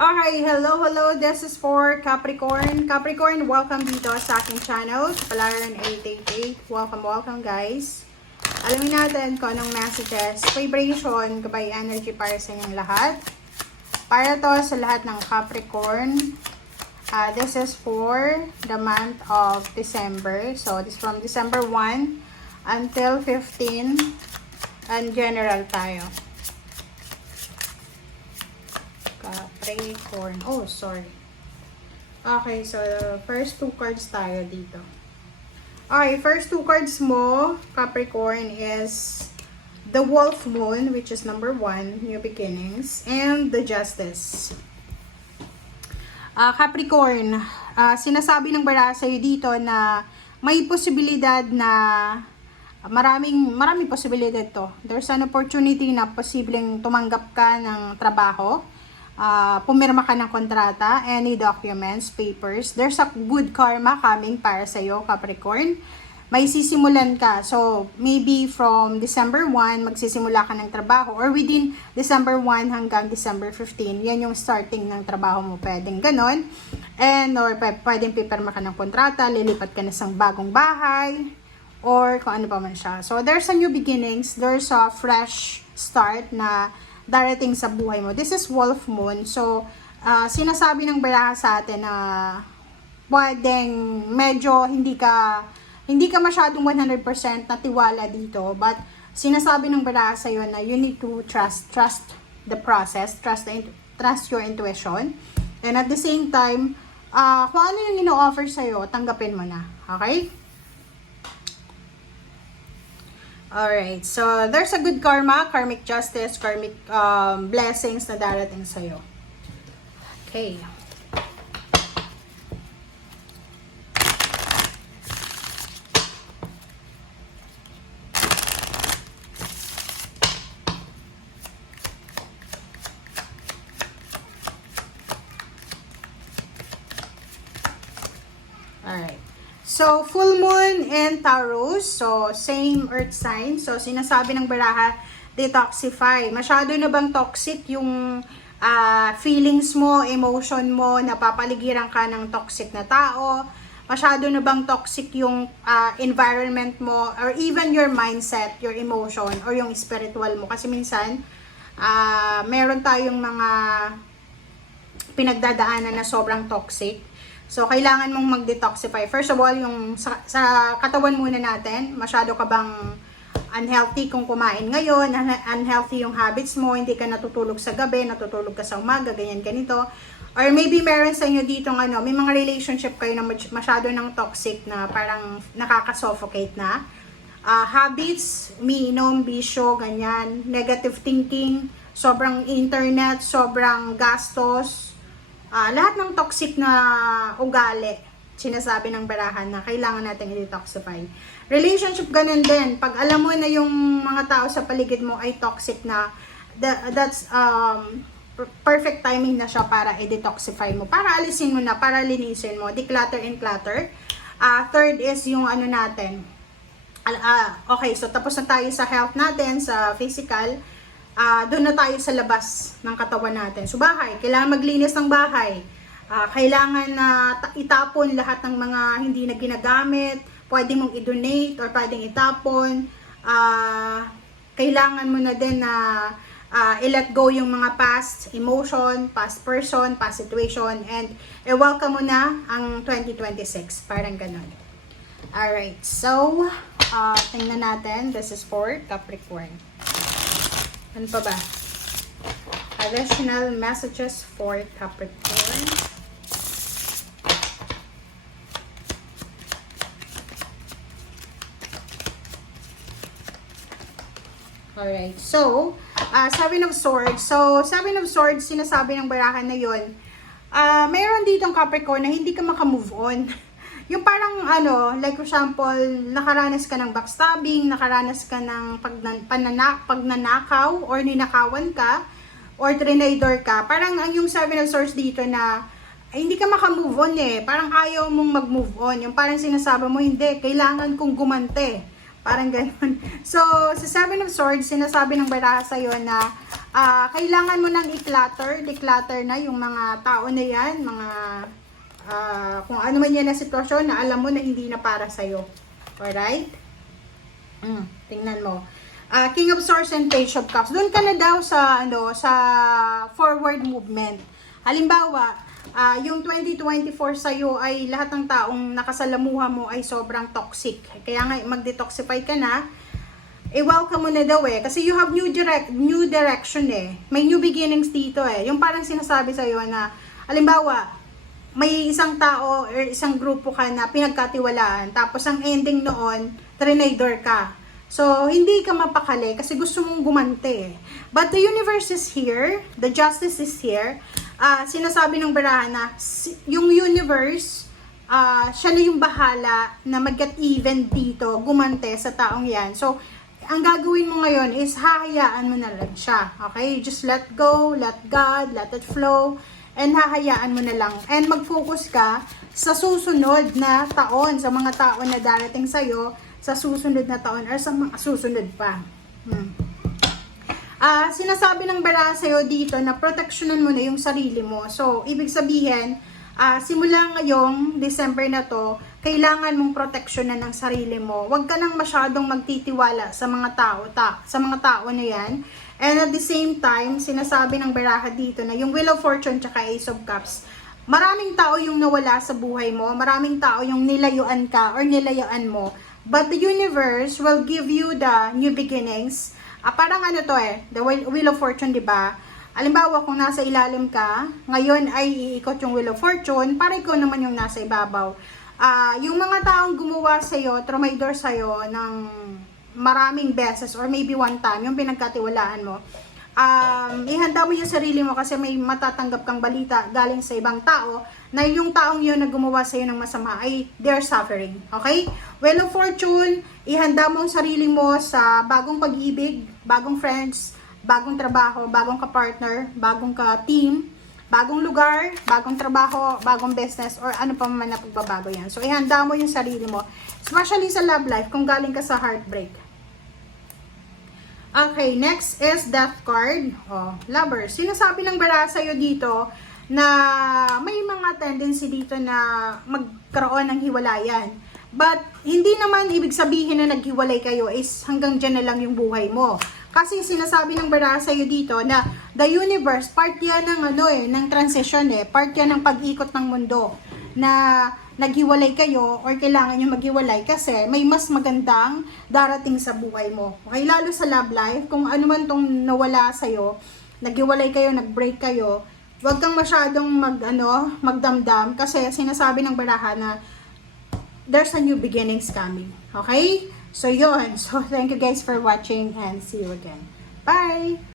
Okay, hello, this is for Capricorn. Capricorn, welcome dito sa aking channel, Palaran 888. Welcome guys. Alamin natin kung anong messages, vibration, gabay energy para sa inyong lahat. Para to sa lahat ng Capricorn. This is for the month of December. So, this from December 1 until 15. And general tayo. Capricorn. Oh, sorry. Okay, so first two cards tayo dito. Okay, first two cards mo, Capricorn, is the Wolf Moon, which is number 1, New Beginnings, and the Justice. Capricorn, sinasabi ng bara sa'yo dito na may posibilidad na maraming posibilidad to. There's an opportunity na posibleng tumanggap ka ng trabaho. Pumirma ka ng kontrata, any documents, papers. There's a good karma coming para sa iyo, Capricorn. May sisimulan ka. So, maybe from December 1, magsisimula ka ng trabaho. Or within December 1 hanggang December 15, yan yung starting ng trabaho mo. Pwedeng ganon. And, or pwedeng pipirma ka ng kontrata, lilipat ka na sa bagong bahay, or kung ano pa man siya. So, there's a new beginnings. There's a fresh start na darating sa buhay mo. This is Wolf Moon. So, sinasabi ng baraha sa atin na pwedeng medyo hindi ka masyadong 100% natiwala dito. But, sinasabi ng baraha sa iyo na you need to trust the process, trust your intuition. And at the same time, kung ano yung ino-offer sa iyo, tanggapin mo na. Okay? Alright, so there's a good karma, karmic justice, karmic blessings na darating sa'yo. Okay. Alright. So, full moon and Taurus. So, same earth sign. So, sinasabi ng baraha, detoxify. Masyado na bang toxic yung feelings mo, emotion mo, napapaligiran ka ng toxic na tao? Masyado na bang toxic yung environment mo, or even your mindset, your emotion, or yung spiritual mo? Kasi minsan, meron tayong mga pinagdadaanan na sobrang toxic. So, kailangan mong mag-detoxify. First of all, yung sa katawan muna natin, masyado ka bang unhealthy kung kumain ngayon, unhealthy yung habits mo, hindi ka natutulog sa gabi, natutulog ka sa umaga, ganyan ganito. Or maybe meron sa inyo dito, may mga relationship kayo na masyado ng toxic na parang nakaka-suffocate na. Habits, umiinom, bisyo, ganyan, negative thinking, sobrang internet, sobrang gastos, lahat ng toxic na ugali, sinasabi ng barahan na kailangan natin i-detoxify. Relationship, ganun din. Pag alam mo na yung mga tao sa paligid mo ay toxic na, that's perfect timing na siya para i-detoxify mo. Para alisin mo na, para linisin mo. Declutter and clutter. Third is yung ano natin. Okay, so tapos na tayo sa health natin, sa physical. Doon na tayo sa labas ng katawan natin. So, bahay. Kailangan maglinis ng bahay. Kailangan na itapon lahat ng mga hindi na ginagamit. Pwede mong i-donate or pwedeng itapon. Kailangan mo na din na i-let go yung mga past emotion, past person, past situation, and i-welcome mo na ang 2026. Parang ganun. Alright. So, tingnan natin. This is for Capricorn. Ano pa ba? Additional messages for Capricorn. Alright. So, Seven of Swords. So, Seven of Swords, sinasabi ng barahan na yun, mayroon ditong Capricorn na hindi ka makamove on. Yung parang like for example, nakaranas ka ng backstabbing, nakaranas ka ng pagnanakaw, or ninakawan ka, or trinador ka. Parang ang yung Seven of Swords dito na hindi ka makamove on eh. Parang ayaw mong mag-move on. Yung parang sinasabi mo, hindi, kailangan kong gumante Parang ganun. So, sa Seven of Swords, sinasabi ng baraha sa'yo na kailangan mo nang declutter na yung mga tao na yan, mga kung ano man yan na sitwasyon na alam mo na hindi na para sa'yo. Alright? Tingnan mo. King of Swords and Page of Cups. Doon ka na daw sa sa forward movement. Halimbawa, yung 2024 sa iyo ay lahat ng taong nakasalamuha mo ay sobrang toxic. Kaya nga mag-detoxify ka na. I-welcome mo na daw kasi you have new direction May new beginnings dito Yung parang sinasabi sa iyo na halimbawa, may isang tao or isang grupo ka na pinagkatiwalaan tapos ang ending noon, trinador ka. So, hindi ka mapakali kasi gusto mong gumante But the universe is here, the justice is here. Sinasabi ng baraha na yung universe, siya na yung bahala na mag-get even dito, gumante sa taong yan. So, ang gagawin mo ngayon is hahayaan mo na lang siya. Okay? Just let go, let God, let it flow, and hahayaan mo na lang. And mag-focus ka sa susunod na taon, sa mga taon na darating sa'yo, sa susunod na taon or sa mga susunod pa. Sinasabi ng baraha sa'yo dito na proteksyonan mo na yung sarili mo. So, ibig sabihin, simula ngayong December na to, kailangan mong proteksyonan ng sarili mo. Huwag ka nang masyadong magtitiwala sa mga tao na yan. And at the same time, sinasabi ng baraha dito na yung Wheel of Fortune tsaka Ace of Cups, maraming tao yung nawala sa buhay mo, maraming tao yung nilayuan ka or nilayuan mo. But the universe will give you the new beginnings. Parang the Wheel of Fortune, di ba? Halimbawa, kung nasa ilalim ka, ngayon ay iikot yung Wheel of Fortune, para ikaw naman yung nasa ibabaw. Yung mga taong gumawa sa'yo, trumaydor sa'yo ng maraming beses or maybe one time, yung pinagkatiwalaan mo, ihanda mo yung sarili mo kasi may matatanggap kang balita galing sa ibang tao na yung taong yun na gumawa sa'yo ng masama ay they're suffering. Okay? Wheel of Fortune, ihanda mo ang sarili mo sa bagong pag-ibig, bagong friends, bagong trabaho, bagong ka-partner, bagong ka-team, bagong lugar, bagong trabaho, bagong business, or ano pa man na pagbabago yan. So, ihanda mo yung sarili mo. Especially sa love life, kung galing ka sa heartbreak. Okay, next is Death card. Lovers. Sinasabi ng baraha sa'yo dito na may mga tendency dito na magkaroon ng hiwalayan. But, hindi naman ibig sabihin na naghiwalay kayo is hanggang dyan na lang yung buhay mo. Kasi sinasabi ng baraha sa'yo dito na the universe, part yan ng ng transition part yan ng pag-ikot ng mundo na naghiwalay kayo or kailangan nyo maghiwalay kasi may mas magandang darating sa buhay mo. Okay, lalo sa love life, kung ano man tong nawala sa'yo, naghiwalay kayo, nag-break kayo, huwag kang masyadong magdamdam kasi sinasabi ng baraha na there's a new beginnings coming. Okay? So, yun. So, thank you guys for watching and see you again. Bye!